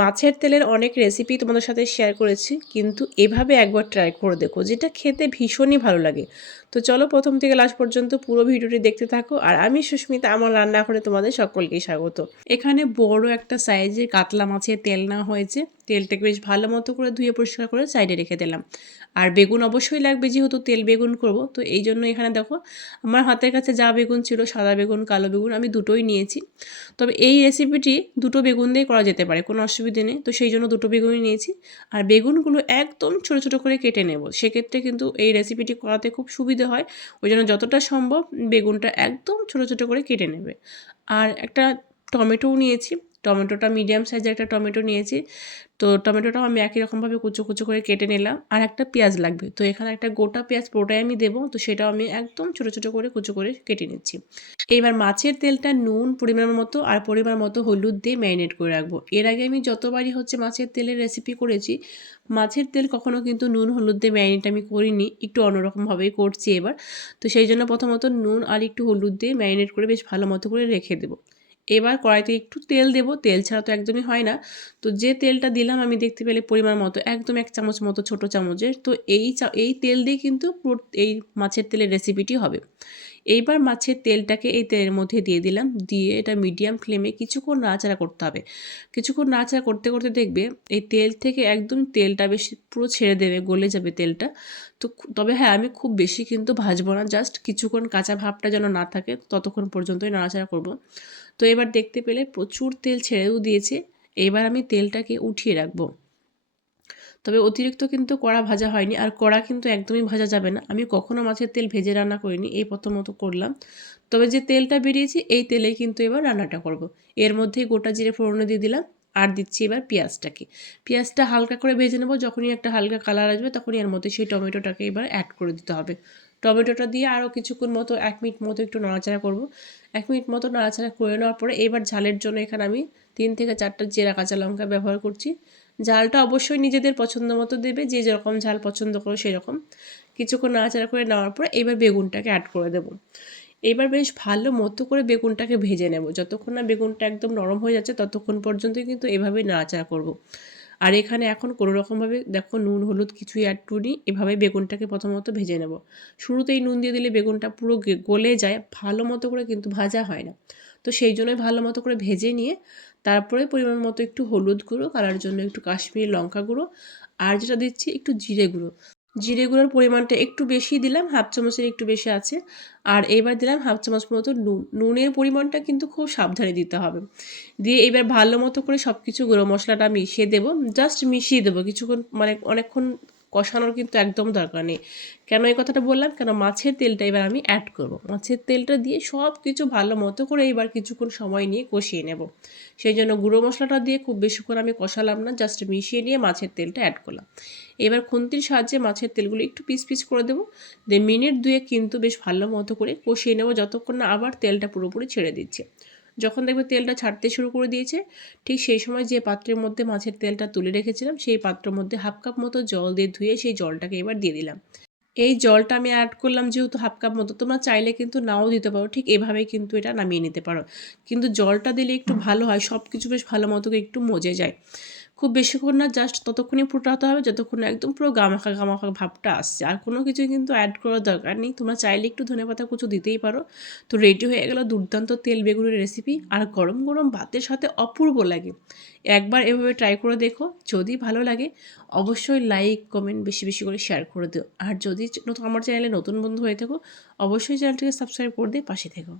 মাছের তেলের অনেক রেসিপি তোমাদের সাথে শেয়ার করেছি, কিন্তু এভাবে একবার ট্রাই করে দেখো, যেটা খেতে ভীষণই ভালো লাগে। তো চলো প্রথম থেকে লাস্ট পর্যন্ত পুরো ভিডিওটি দেখতে থাকো, আর আমি সুস্মিতা, আমার রান্না করে তোমাদের সকলকেই স্বাগত। এখানে বড় একটা সাইজের কাতলা মাছের তেল নেওয়া হয়েছে, তেলটাকে বেশ ভালো মতো করে ধুয়ে পরিষ্কার করে সাইডে রেখে দিলাম। আর বেগুন অবশ্যই লাগবে, যেহেতু তেল বেগুন করব, তো এই জন্য এখানে দেখো, আমার হাতের কাছে যা বেগুন ছিল, সাদা বেগুন, কালো বেগুন, আমি দুটোই নিয়েছি। তবে এই রেসিপিটি দুটো বেগুন দিয়ে করা যেতে পারে, কোনো অসুবিধে নেই। তো সেই জন্য দুটো বেগুনই নিয়েছি। আর বেগুনগুলো একদম ছোটো ছোটো করে কেটে নেব। সেক্ষেত্রে কিন্তু এই রেসিপিটি করাতে খুব সুবিধে হয়। ওই জন্য যতটা সম্ভব বেগুনটা একদম ছোটো ছোটো করে কেটে নেবে। আর একটা টমেটোও নিয়েছি। টমেটোটা মিডিয়াম সাইজের একটা টমেটো নিয়েছি। তো টমেটোটাও আমি একই রকমভাবে কুচো কুচো করে কেটে নিলাম। আর একটা পেঁয়াজ লাগবে। তো এখানে একটা গোটা পেঁয়াজ পুরোটাই আমি দেবো। তো সেটাও আমি একদম ছোটো ছোটো করে কুচো করে কেটে নিচ্ছি। এইবার মাছের তেলটা নুন, পরিমাণ মতো আর পরিমাণ মতো হলুদ দিয়ে ম্যারিনেট করে রাখব। এর আগে আমি যতবারই হচ্ছে মাছের তেলের রেসিপি করেছি, মাছের তেল কখনও কিন্তু নুন, হলুদ দিয়ে ম্যারিনেট আমি করিনি। একটু অন্যরকমভাবেই করছি এবার। তো সেই জন্য প্রথমত নুন আর একটু হলুদ দিয়ে ম্যারিনেট করে বেশ ভালো মতো করে রেখে দেবো। এবার কড়াইতে একটু তেল দেব, তেল ছাড়া তো একদমই হয় না। তো যে তেলটা দিলাম, আমি দেখতে পেলে পরিমাণ মতো, একদম এক চামচ মতো, ছোট চামচের। তো এই এই তেল দিয়ে কিন্তু পুরো এই মাছের তেলের রেসিপিটি হবে। এইবার মাছের তেলটাকে এই তেলের মধ্যে দিয়ে দিলাম। দিয়ে এটা মিডিয়াম ফ্লেমে কিছুক্ষণ নাড়াচাড়া করতে হবে। কিছুক্ষণ নাড়াচাড়া করতে করতে দেখবে এই তেল থেকে একদম তেলটা বেশি পুরো ছেড়ে দেবে, গলে যাবে তেলটা। তো তবে হ্যাঁ আমি খুব বেশি কিন্তু ভাজবো না। জাস্ট কিছুক্ষণ কাঁচা ভাবটা যেন না থাকে, ততক্ষণ পর্যন্তই নাড়াচাড়া করব। তো এবার দেখতে পেলে প্রচুর তেল ছেড়েও দিয়েছে। এবার আমি তেলটাকে উঠিয়ে রাখব। তবে অতিরিক্ত কিন্তু কড়া ভাজা হয়নি আর কড়া কিন্তু একদমই ভাজা যাবে না। আমি কখনো মাছের তেল ভেজে রান্না করিনি, এই প্রথমত করলাম। তবে যে তেলটা বেরিয়েছে, এই তেলে কিন্তু এবার রান্নাটা করব। এর মধ্যেই গোটা জিরে ফোড়নে দিয়ে দিলাম আর দিচ্ছি এবার পেঁয়াজটাকে। পেঁয়াজটা হালকা করে ভেজে নেব, যখনই একটা হালকা কালার আসবে তখনই এর মধ্যে সেই টমেটোটাকে এবার অ্যাড করে দিতে হবে। টমেটোটা দিয়ে আরও কিছুক্ষণ মতো, এক মিনিট মতো একটু নাড়াচাড়া করব। এক মিনিট মতো নাড়াচাড়া করে নেওয়ার পরে এবার ঝালের জন্য এখানে আমি তিন থেকে চারটা জেরা কাঁচা লঙ্কা ব্যবহার করছি। ঝালটা অবশ্যই নিজেদের পছন্দ মতো দেবে, যে যেরকম ঝাল পছন্দ করো সেরকম। কিছুক্ষণ নাড়াচাড়া করে নেওয়ার পরে এবার বেগুনটাকে অ্যাড করে দেবো। এবার বেশ ভালো মতো করে বেগুনটাকে ভেজে নেব। যতক্ষণ না বেগুনটা একদম নরম হয়ে যাচ্ছে, ততক্ষণ পর্যন্ত কিন্তু এভাবে নাড়াচাড়া করব। আর এখানে এখন কোনো রকমভাবে দেখো নুন, হলুদ কিছুই অ্যাড করি এভাবে বেগুনটাকে প্রথমত ভেজে নেব। শুরুতেই নুন দিয়ে দিলে বেগুনটা পুরো গলে যায়, ভালো মতো করে কিন্তু ভাজা হয় না। তো সেই জন্যই ভালো মতো করে ভেজে নিয়ে তারপরে পরিমাণ মতো একটু হলুদ গুঁড়ো কালার জন্য একটু কাশ্মীরি লঙ্কা গুঁড়ো, আর যেটা দিচ্ছি একটু জিরে গুঁড়ো। জিরে গুঁড়োর পরিমাণটা একটু বেশি দিলাম, হাফ চামচের একটু বেশি আছে। আর এবার দিলাম হাফ চামচ মতো নুন। নুনের পরিমাণটা কিন্তু খুব সাবধানে দিতে হবে। দিয়ে এবার ভালো মতো করে সব কিছু গুঁড়ো মশলাটা মিশিয়ে দেবো। জাস্ট মিশিয়ে দেবো। কিছুক্ষণ মানে অনেকক্ষণ কষানোর কিন্তু একদম দরকার নেই। কেন এই কথাটা বললাম? কেন মাছের তেলটা এবার আমি অ্যাড করব। মাছের তেলটা দিয়ে সব কিছু ভালো মতো করে এবার কিছুক্ষণ সময় নিয়ে কষিয়ে নেব। সেই জন্য গুঁড়ো মশলাটা দিয়ে খুব বেশিক্ষণ আমি কষালাম না জাস্ট মিশিয়ে নিয়ে মাছের তেলটা অ্যাড করলাম। এবার খুন্তির সাহায্যে মাছের তেলগুলো একটু পিস পিস করে দেবো। দিয়ে মিনিট দুয়ে কিন্তু বেশ ভালো মতো করে কষিয়ে নেব, যতক্ষণ না আবার তেলটা পুরোপুরি ছেড়ে দিচ্ছে। যখন দেখবে তেলটা ছাড়তে শুরু করে দিয়েছে, ঠিক সেই সময় যে পাত্রের মধ্যে মাছের তেলটা তুলে রেখেছিলাম, সেই পাত্রের মধ্যে হাফ কাপ মতো জল দিয়ে ধুয়ে সেই জলটাকে এবার দিয়ে দিলাম। এই জলটা আমি অ্যাড করলাম যেহেতু হাফ কাপ মতো, তোমরা চাইলে কিন্তু নাও দিতে পারো, ঠিক এভাবেই কিন্তু এটা নামিয়ে নিতে পারো। কিন্তু জলটা দিলে একটু ভালো হয় সব কিছু বেশ ভালো মতো একটু মজে যায়। খুব বেশিক্ষণ না জাস্ট ততক্ষণই ফুটাতে হবে, যতক্ষণ একদম পুরো গামাখা গামাখা ভাবটা আসছে। আর কোনো কিছুই কিন্তু অ্যাড করার দরকার নেই। তোমরা চাইলে একটু ধনে পাতা কুচু দিতেই পারো। তো রেডি হয়ে গেল দুর্দান্ত তেল বেগুনের রেসিপি আর গরম গরম ভাতের সাথে অপূর্ব লাগে। একবার এভাবে ট্রাই করে দেখো, যদি ভালো লাগে, অবশ্যই লাইক কমেন্ট বেশি বেশি করে শেয়ার করে দিও। আর যদি আমার চ্যানেলে নতুন বন্ধু হয়ে থাকো, অবশ্যই চ্যানেলটিকে সাবস্ক্রাইব করে দিয়ে পাশে থেকো।